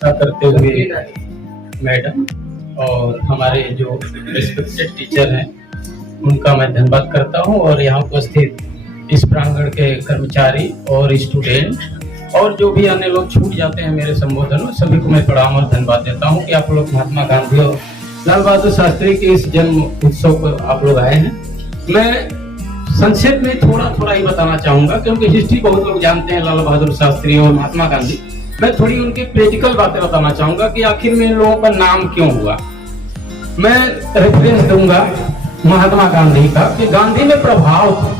करते हुए मैडम और हमारे जो रिस्पेक्टेड टीचर हैं उनका मैं धन्यवाद करता हूं, और यहाँ उपस्थित इस प्रांगण के कर्मचारी और स्टूडेंट और जो भी अन्य लोग छूट जाते हैं मेरे संबोधन में, सभी को मैं प्रणाम और धन्यवाद देता हूं कि आप लोग महात्मा गांधी और लाल बहादुर शास्त्री के इस जन्म उत्सव पर आप लोग आए हैं। मैं संक्षेप में थोड़ा ही बताना चाहूंगा, क्योंकि हिस्ट्री बहुत लोग जानते हैं लाल बहादुर शास्त्री और महात्मा गांधी। मैं थोड़ी उनकी प्रैक्टिकल बातें बताना चाहूंगा कि आखिर में इन लोगों का नाम क्यों हुआ। मैं रेफरेंस दूंगा महात्मा गांधी का कि गांधी में प्रभाव था।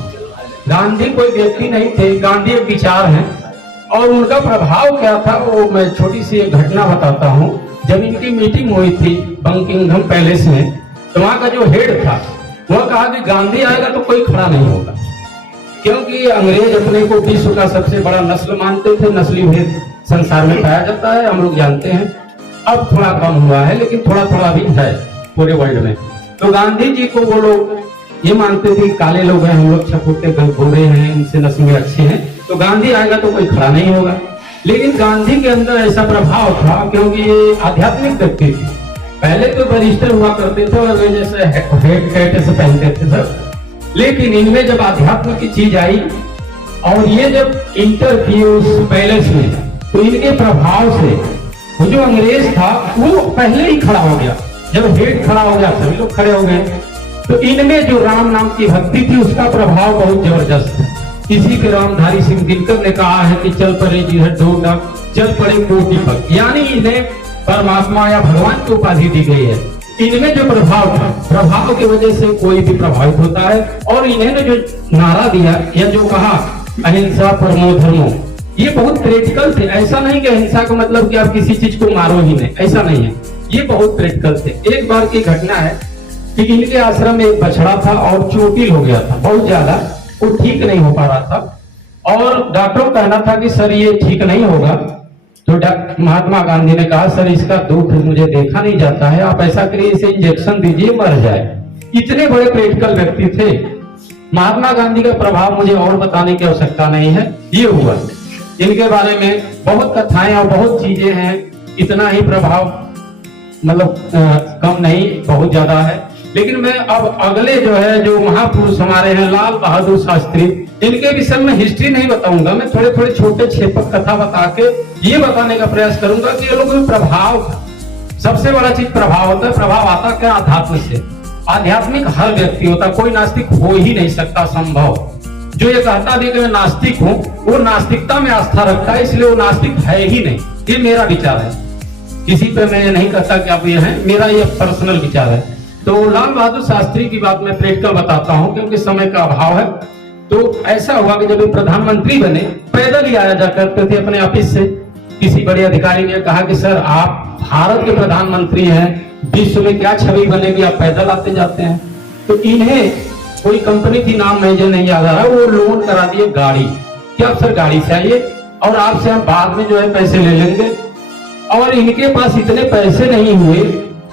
गांधी कोई व्यक्ति नहीं थे, गांधी एक विचार है, और उनका प्रभाव क्या था वो मैं छोटी सी एक घटना बताता हूँ। जब इनकी मीटिंग हुई थी बंकिंघम पैलेस में, तो वहाँ का जो हेड था वह कहा कि गांधी आएगा तो कोई खड़ा नहीं होगा, क्योंकि अंग्रेज अपने को विश्व का सबसे बड़ा नस्ल मानते थे। नस्ली भेद संसार में पाया जाता है, हम लोग जानते हैं। अब थोड़ा कम हुआ है, लेकिन थोड़ा भी है पूरे वर्ल्ड में। तो गांधी जी को वो लोग ये मानते थे काले लोग हैं, हम लोग छपुटे गोरे हैं, इनसे नस्ल में अच्छे हैं, तो गांधी आएगा तो कोई खड़ा नहीं होगा। लेकिन गांधी के अंदर ऐसा प्रभाव था, क्योंकि ये आध्यात्मिक व्यक्ति थे। पहले तो बैरिस्टर हुआ करते थे और वे जैसे हेड कैट से पहनते थे सब, लेकिन इनमें जब आध्यात्म की चीज आई और ये जब इंटर किए उस पैलेस में, तो इनके प्रभाव से वो जो अंग्रेज था वो पहले ही खड़ा हो गया। जब हेड खड़ा हो गया सभी लोग खड़े हो गए। तो इनमें जो राम नाम की भक्ति थी उसका प्रभाव बहुत जबरदस्त है। इसी के रामधारी सिंह दिनकर ने कहा है कि चल पड़े जिधर ढोल डाक, चल पड़े कोटि भक्त, यानी इन्हें परमात्मा या भगवान की उपाधि दी गई है। इनमें जो प्रभाव था, प्रभाव की वजह से कोई भी प्रभावित होता है। और इन्होंने जो नारा दिया या जो कहा अहिंसा परमो धर्मो, ये बहुत क्रिटिकल थे। ऐसा नहीं कि अहिंसा का मतलब कि आप किसी चीज को मारो ही नहीं, ऐसा नहीं है। ये बहुत क्रिटिकल थे। एक बार की घटना है कि इनके आश्रम में एक बछड़ा था और चोटिल हो गया था बहुत ज्यादा, वो ठीक नहीं हो पा रहा था और डॉक्टर को कहना था कि सर ये ठीक नहीं होगा। तो महात्मा गांधी ने कहा सर इसका दुख मुझे देखा नहीं जाता है, आप ऐसा करिए इसे इंजेक्शन दीजिए, मर जाए। इतने बड़े प्रैक्टिकल व्यक्ति थे। महात्मा गांधी का प्रभाव मुझे और बताने की आवश्यकता नहीं है, ये हुआ। इनके बारे में बहुत कथाएं और बहुत चीजें हैं, इतना ही प्रभाव मतलब कम नहीं, बहुत ज्यादा है। लेकिन मैं अब अगले जो है जो महापुरुष हमारे हैं लाल बहादुर शास्त्री, इनके विषय में हिस्ट्री नहीं बताऊंगा। मैं थोड़े छोटे छेपक कथा बता के ये बताने का प्रयास करूंगा कि ये लोगों में प्रभाव, सबसे बड़ा चीज प्रभाव होता है। प्रभाव आता क्या? अध्यात्म से। आध्यात्मिक हर व्यक्ति होता, कोई नास्तिक हो ही नहीं सकता संभव। जो ये कहता भी कि मैं नास्तिक हूँ, वो नास्तिकता में आस्था रखता है, इसलिए वो नास्तिक है ही नहीं। ये मेरा विचार है, किसी पे मैं नहीं कहता कि आप ये हैं, मेरा ये पर्सनल विचार है। तो लाल बहादुर शास्त्री की बात मैं प्रैक्टिकल बताता हूँ, क्योंकि समय का अभाव है। तो ऐसा हुआ कि जब प्रधानमंत्री बने, पैदल ही आया जा करते थे अपने ऑफिस से। किसी बड़े अधिकारी ने कहा कि सर आप भारत के प्रधानमंत्री हैं, विश्व में क्या छवि बनेगी, आप पैदल आते जाते हैं। तो इन्हें कोई कंपनी की नाम मुझे नहीं याद आ रहा, वो लोन करा दिए गाड़ी कि आप सर गाड़ी से आइए और आपसे हम बाद में जो है पैसे ले लेंगे। और इनके पास इतने पैसे नहीं हुए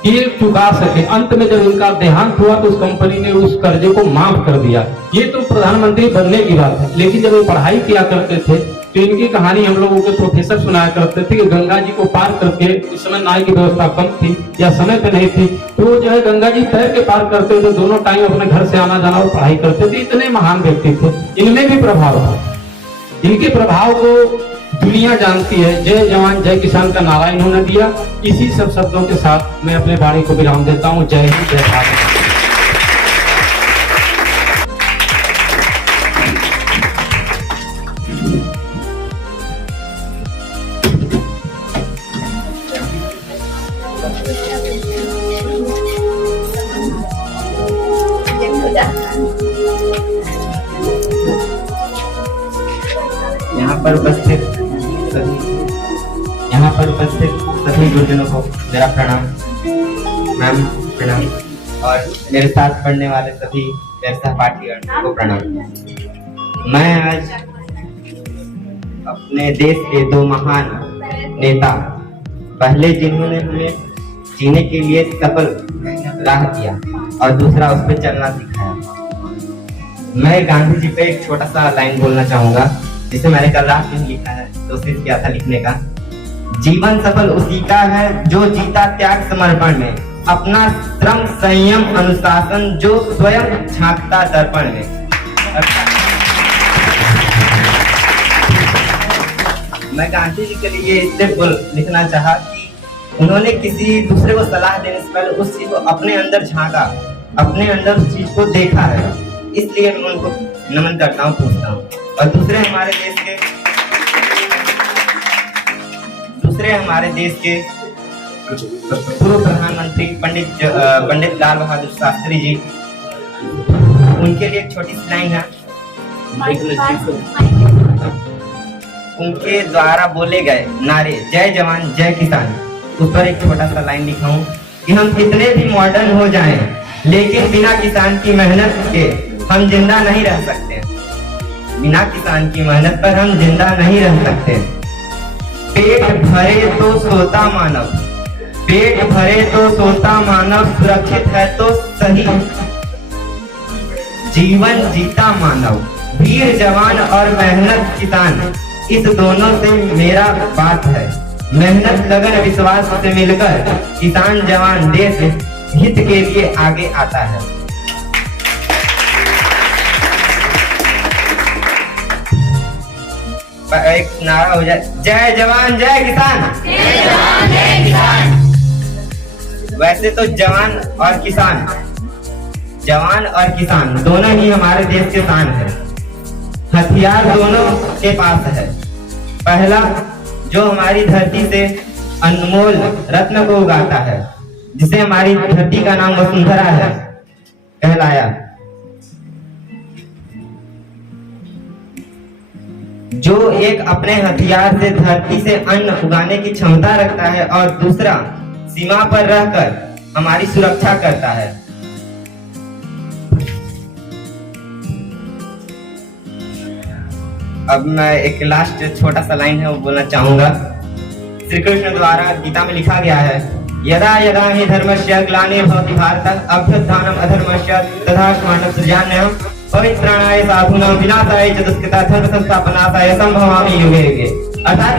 कि ये चुका सके। अंत में जब इनका देहांत हुआ तो उस कंपनी ने उस कर्जे को माफ कर दिया। ये तो प्रधानमंत्री बनने की बात है। लेकिन जब ये पढ़ाई किया करते थे तो इनकी कहानी हम लोगों के प्रोफेसर सुनाया करते थे कि गंगा जी को पार करके, इस समय नाव की व्यवस्था कम थी या समय पे नहीं थी, तो वो जो है गंगा जी तैर के पार करते थे, दोनों टाइम अपने घर से आना जाना और पढ़ाई करते थे। इतने महान व्यक्ति थे। इनमें भी प्रभाव था। इनके प्रभाव को दुनिया जानती है। जय जवान जय किसान का नारा इन्होंने दिया। इसी सब शब्दों के साथ मैं अपने वाणी को विराम देता हूँ। जय हिंद, जय भारत। यहाँ पर उपस्थित सभी गुरुजनों को मेरा प्रणाम। मैम प्रणाम, और मेरे साथ पढ़ने वाले सभी मेरे सहपाठीगण को प्रणाम। मैं आज अपने देश के दो महान नेता, पहले जिन्होंने हमें जीने के लिए सफल राह दिया और दूसरा उस पर चलना सिखाया, मैं गांधी जी पे एक छोटा सा लाइन बोलना चाहूंगा, जिसे मैंने कल रात में लिखा है, कोशिश किया था लिखने का। जीवन सफल उसी का है जो जीता त्याग समर्पण में, अपना श्रम संयम अनुशासन जो स्वयं झांकता दर्पण में। मैं गांधी जी के लिए इसलिए लिखना चाहा कि उन्होंने किसी दूसरे को सलाह देने से पहले उस चीज को अपने अंदर झांका, अपने अंदर उस चीज को देखा है, इसलिए मैं उनको नमन करता हूँ, पूछता हूँ। और दूसरे हमारे देश के पूर्व प्रधानमंत्री पंडित लाल बहादुर शास्त्री जी, उनके लिए एक छोटी सी लाइन है। उनके द्वारा बोले गए नारे जय जवान जय किसान, उस पर एक छोटा सा लाइन लिखा हूँ कि हम कितने भी मॉडर्न हो जाएं, लेकिन बिना किसान की मेहनत के हम जिंदा नहीं रह सकते। बिना किसान की मेहनत पर हम जिंदा नहीं रह सकते। पेट भरे तो सोता मानव, पेट भरे तो सोता मानव, सुरक्षित है तो सही जीवन जीता मानव। वीर जवान और मेहनत किसान, इस दोनों से मेरा बात है। मेहनत लगन विश्वास से मिलकर किसान जवान देश हित के लिए आगे आता है। एक नारा हो जाए, जय जवान जय किसान। जय जवान जय किसान। वैसे तो जवान और किसान दोनों ही हमारे देश के शान है। हथियार दोनों के पास है। पहला जो हमारी धरती से अनमोल रत्न को उगाता है, जिसे हमारी धरती का नाम वसुंधरा है कहलाया, जो एक अपने हथियार से धरती से अन्न उगाने की क्षमता रखता है और दूसरा सीमा पर रहकर हमारी सुरक्षा करता है। अब मैं एक लास्ट छोटा सा लाइन है वो बोलना चाहूंगा। श्री कृष्ण द्वारा गीता में लिखा गया है, यदा यदा हि धर्मस्य ग्लानिर्भवति भारत अभ्युत्थानम् अधर्मस्य तदात्मानं सृजाम्यहम् पवित्राणाय साधूनां विनाशाय च दुष्कृता धर्म संस्थापनाय संभवामि युगे युगे। अर्थात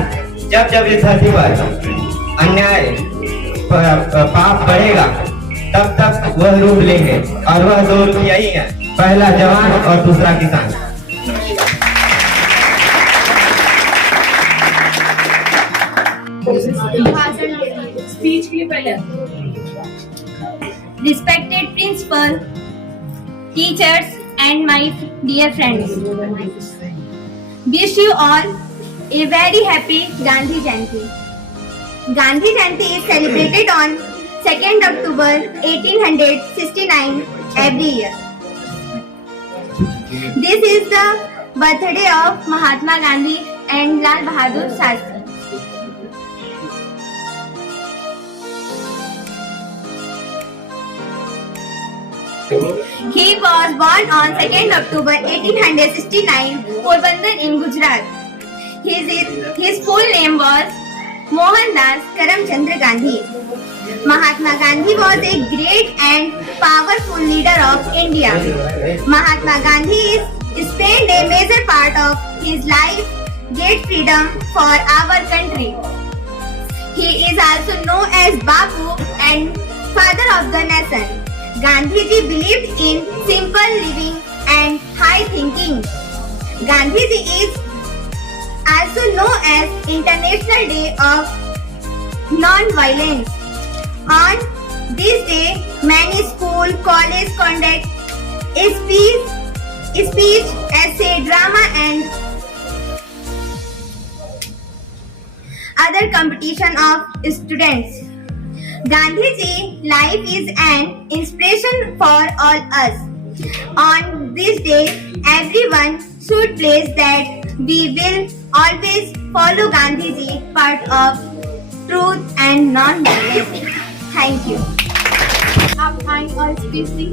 जब जब इस धरती पर अन्याय पाप बढ़ेगा तब तक वह रूप लेंगे, और वह दो रूप यही है, पहला जवान और दूसरा किसान। स्पीच के लिए पहले Respected principal, teachers and my dear friends, wish you all a very happy Gandhi Jayanti. Gandhi Jayanti is celebrated on 2nd October 1869 every year. This is the birthday of Mahatma Gandhi and Lal Bahadur Shastri. He was born on 2nd October 1869, Porbandar in Gujarat. His full name was Mohandas Karamchandra Gandhi. Mahatma Gandhi was a great and powerful leader of India. Mahatma Gandhi spent a major part of his life get freedom for our country. He is also known as Bapu and father of the nation. Gandhiji believed in simple living and high thinking. Gandhiji is also known as International Day of Non-Violence. On this day, many school, college conduct speech, essay, drama and other competition of students. Gandhiji's life is an inspiration for all us. On this day, everyone should pledge that we will always follow Gandhiji's part of truth and non-violence. Thank you. आप आएं और speech दी।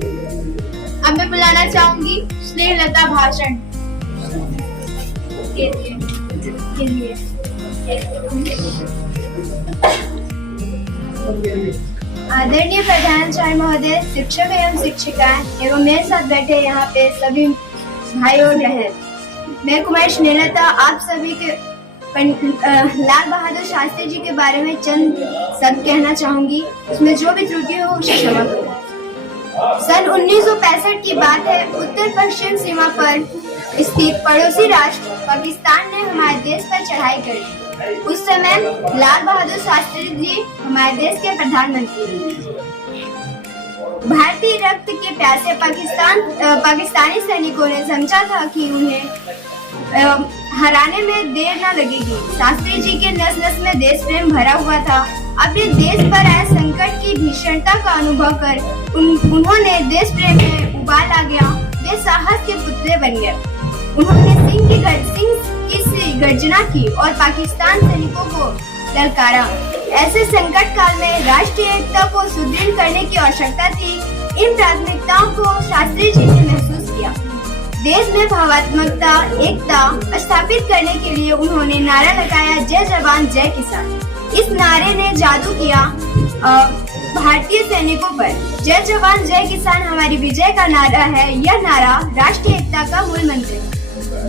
अब मैं बुलाना चाहूंगी स्नेहलता भाषण के लिए। आदरणीय प्रधानाचार्य महोदय, शिक्षक एवं शिक्षिका एवं मेरे साथ बैठे यहाँ पे सभी भाई और बहन, मैं कुमारी स्नेहलता आप सभी के लाल बहादुर शास्त्री जी के बारे में चंद शब्द कहना चाहूंगी। उसमें जो भी त्रुटि हो उसे क्षमा करें। सन 1965 की बात है। उत्तर पश्चिम सीमा पर स्थित पड़ोसी राष्ट्र पाकिस्तान ने हमारे देश पर चढ़ाई करी। उस समय लाल बहादुर शास्त्री जी हमारे देश के प्रधानमंत्री थे। भारतीय रक्त के प्यासे पाकिस्तानी सैनिकों ने समझा था कि उन्हें हराने में देर न लगेगी। शास्त्री जी के नस नस में देश प्रेम भरा हुआ था। अपने देश पर आए संकट की भीषणता का अनुभव कर उन्होंने देश प्रेम में उबाल आ गया। वे साहस के पुतले बन गए। उन्होंने सिंह की गर्जना की और पाकिस्तान सैनिकों को ललकारा। ऐसे संकट काल में राष्ट्रीय एकता को सुदृढ़ करने की आवश्यकता थी। इन प्राथमिकताओं को शास्त्री जी ने महसूस किया। देश में भावात्मकता एकता स्थापित करने के लिए उन्होंने नारा लगाया, जय जवान जय किसान। इस नारे ने जादू किया भारतीय सैनिकों पर। जय जवान जय किसान हमारी विजय का नारा है। यह नारा राष्ट्रीय एकता का मूल मंत्र है।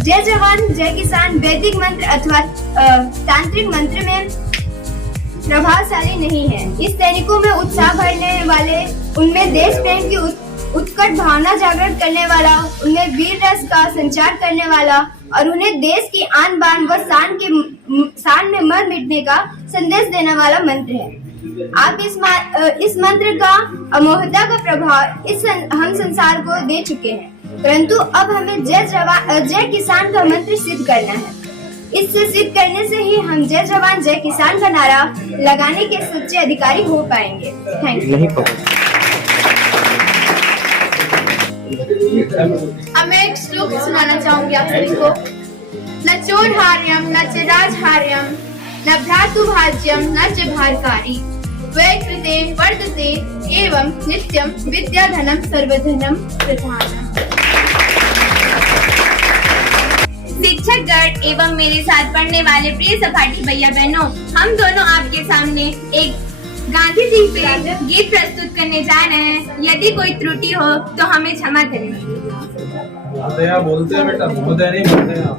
जय जवान जय किसान वैदिक मंत्र अथवा तांत्रिक मंत्र में प्रभावशाली नहीं है। इस सैनिकों में उत्साह भरने वाले, उनमें देश प्रेम की उत्कट भावना जागृत करने वाला, उनमें वीर रस का संचार करने वाला और उन्हें देश की आन बान व शान में मर मिटने का संदेश देने वाला मंत्र है। आप इस मंत्र का अमोहता का प्रभाव हम संसार को दे चुके हैं, परंतु अब हमें जय किसान का मंत्र सिद्ध करना है। इससे सिद्ध करने से ही हम जय जवान जय किसान का नारा लगाने के सच्चे अधिकारी हो पाएंगे। Thank you. अब मैं एक श्लोक सुनाना चाहूंगी आप सभी को। न चोरहार्यम न च राजहार्यम न भ्रातुभाज्यम न च भारकारी वैकृते वर्धते एवं नित्यम विद्याधनम सर्वधनम प्रधानम। शिक्षक गण एवं मेरे साथ पढ़ने वाले प्रिय सहपाठी भैया बहनों, हम दोनों आपके सामने एक गांधी जी पे गीत प्रस्तुत करने जा रहे हैं। यदि कोई त्रुटि हो तो हमें क्षमा करें। बोलते हैं बेटा, महोदय नहीं बोलते हैं आप।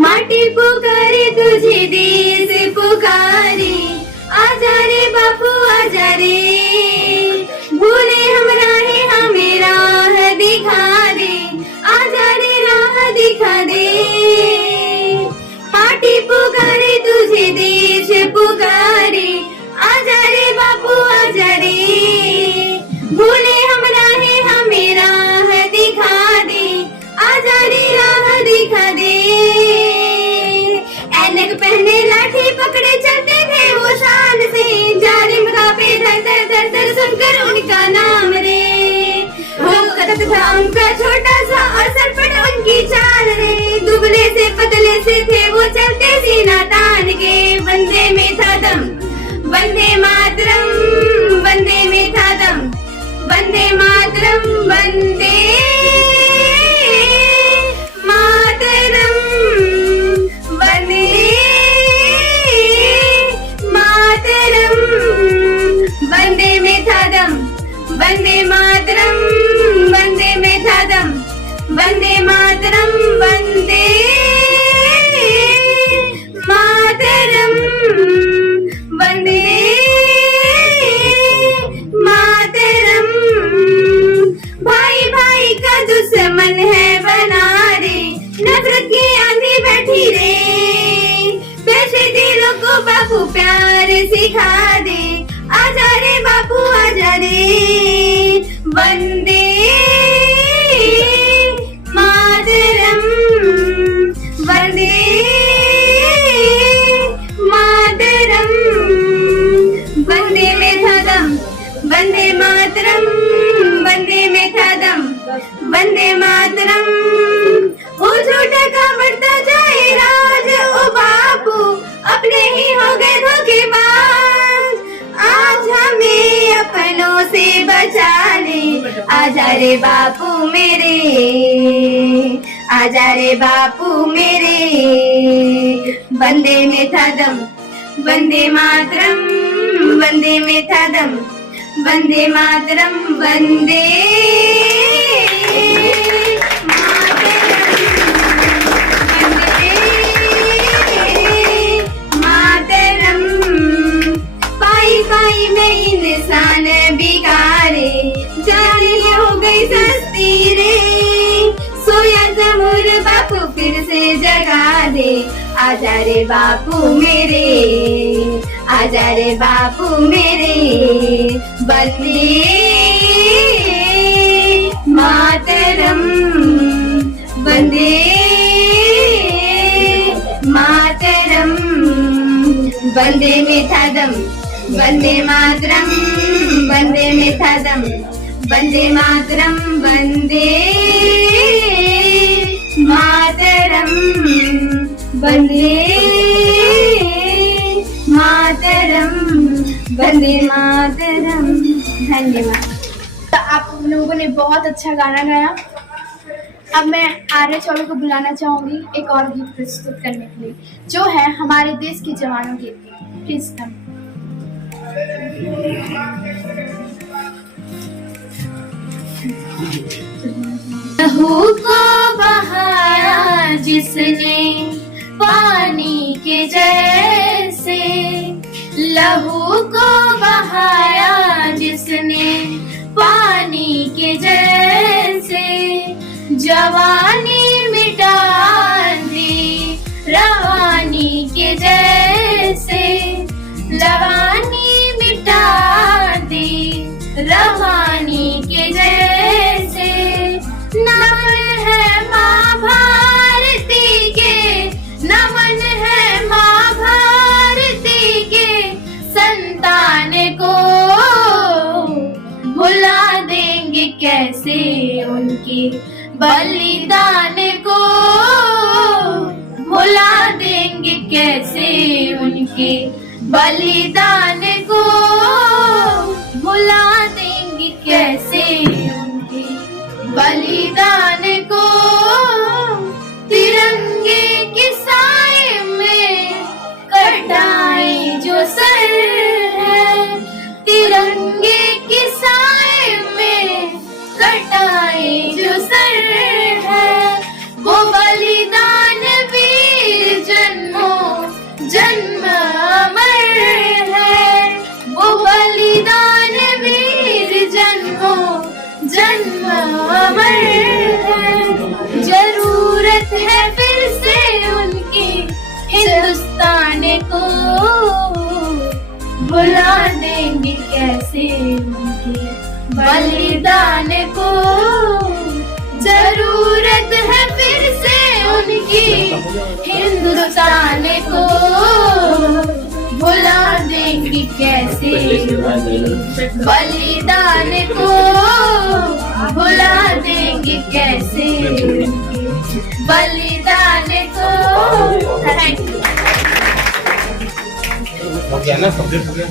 माटी पुकारे तुझे, देश पुकारे, आजा रे बापू आजा रे, भूले हम राहे हमें राह दिखा दे, आजा रे राह दिखा दे। माटी पुकारे तुझे, देश पुकारे, आजा रे बापू आजा रे, भूले हम राहे हमें राह दिखा दे, आजा रे राह दिखा दे। ऐनक पहने लाठी पकड़े चलते थे वो शान से, जालिम कांपे धर धर धर धर सुनकर उनका नाम रे। वो कदम था उनका छोटा सा और सरपट उनकी चाल रे, दुबले से पतले से थे वो चलते सीना तान के। वंदे में था दम, वंदे मातरम, वंदे में था दम, वंदे मातरम, वंदे मातरम, वंदे मातरम, वंदे में था दम, वंदे मातरम, वंदे में था दम, वंदे मातरम, वंदे मातरम, वंदे मातरम। भाई भाई का दुश्मन है बना रे, नफरत की आंधी बैठी रे, वैसे दिलों को बापू प्यार सिखा दे, आजा रे बापू आजा रे। वंदे मातरम, वंदे मातरम, वंदे में था दम, वंदे मातरम, वंदे में था दम, वंदे मातरम। वो झूठा का बढ़ता जाए राज, ओ बापू अपने ही हो गए धोखेबाज, आज हमें अपनों से बचा ले, आजा रे बापू मेरे, आजा रे बापू मेरे। वंदे में था दम, वंदे मातरम, वंदे में था दम, वंदे मातरम, वंदे बापू फिर से जगा दे, आजा रे बापू मेरे, आजा रे बापू मेरे। वंदे मातरम, वंदे मातरम, वंदे मिथादम, वंदे मातरम, वंदे मिथादम, वंदे मातरम, वंदे मातरम, वंदे मातरम, वंदे मातरम। धन्यवाद। तो आप लोगों ने बहुत अच्छा गाना गाया। अब मैं आर्या चौबे को बुलाना चाहूंगी एक और गीत प्रस्तुत करने के लिए, जो है हमारे देश के जवानों के लिए। Please come. लहू को बहाया जिसने पानी के जैसे, लहू को बहाया जिसने पानी के जैसे, जवानी मिटा दी रवानी के जैसे, जवानी मिटा दी रवानी के जैसे। नमन है माँ भारती के, नमन है माँ भारती के संतान को, भुला देंगे कैसे उनके बलिदान को, भुला देंगे कैसे उनके बलिदान को, भुला देंगे कैसे उनके बलिदान को। तिरंगे के साए में कटाए जो सर है, तिरंगे के साए में कटाए जो सर है, वो बलिदान वीर जन्मों जन्म अमर है, वो बलिदान वीर जन्मों जन्म अमर है। जरूरत है फिर से उनकी हिंदुस्तान को, भुला देंगे कैसे उनके बलिदान को। जरूरत है फिर से उनकी हिंदुस्तान को, भुला देंगे कैसे बलिदान को, भुला देंगे कैसे बलिदान को। हो गया ना, कंप्लीट हो गया।